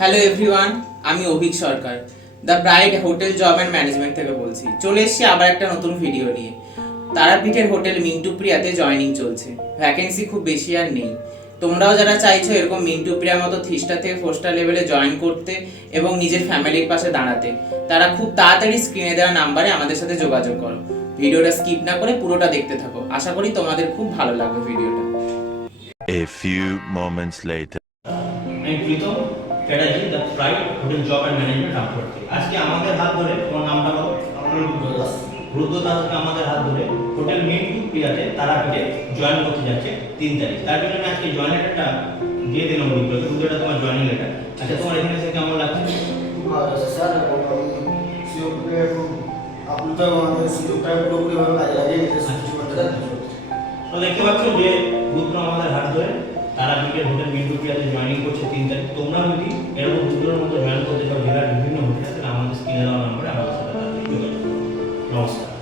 Hello everyone, আমি Avik Sarkar the Pride Hotel Job and Management থেকে বলছি। চলে এসেছি আবার একটা নতুন ভিডিও নিয়ে। তারাপীঠের হোটেল মিন্টু প্রিয়াতে জয়েনিং চলছে। ভ্যাকেন্সি খুব বেশি আর নেই। তোমরাও যারা চাইছো এরকম মিন্টু প্রিয়ার মতো 3 স্টার থেকে 4 স্টার লেভেলে জয়েন করতে এবং নিজের ফ্যামিলির পাশে দাঁড়াতে, তারা খুব তাড়াতাড়ি স্ক্রিনে দেওয়া নাম্বারে আমাদের সাথে যোগাযোগ করো। ভিডিওটা স্কিপ না করে পুরোটা দেখতে থাকো। আশা করি তোমাদের খুব ভালো লাগবে ভিডিওটা। A few moments later. আমি Pritam Chatterjee the Pride Hotel Job and Management রামপুরহাটি। আজকে আমাদের হাত ধরে তোমার নামটা বলো। আমার নাম রুদ্রদাসকে আমাদের হাত ধরে হোটেল মিন্টু প্রিয়াতে তারাপীঠে জয়েন করতে যাচ্ছে 3 তারিখ। তার জন্য আমি আজকে জয়েন লেটারটা দিয়ে দিলাম রুদ্রটা তোমার জয়েনিং লেটার। আচ্ছা, তোমার এখানে এসে কেমন লাগছে? খুব ভালো আছে স্যার, এবং আমি সুযোগকে খুব আপ্লুত এবং আমাদের সুযোগটা পুরোপুরিভাবে কাজে লাগিয়ে নিতে সাহায্য করতে চাচ্ছি। তো দেখতে পাচ্ছ যে রুদ্র আমাদের হাত ধরে তারাপীঠের হোটেল মিন্টু প্রিয়াতে জয়েনিং করছে 3 তারিখ। তোমরা যদি এরকম রুদ্রের মতো জয়েন করতে চাও জেলার বিভিন্ন হোটেলে, তাহলে আমাদের স্ক্রিনে দেওয়া নম্বরে আমাদের সাথে যোগাযোগ করো। নমস্কার।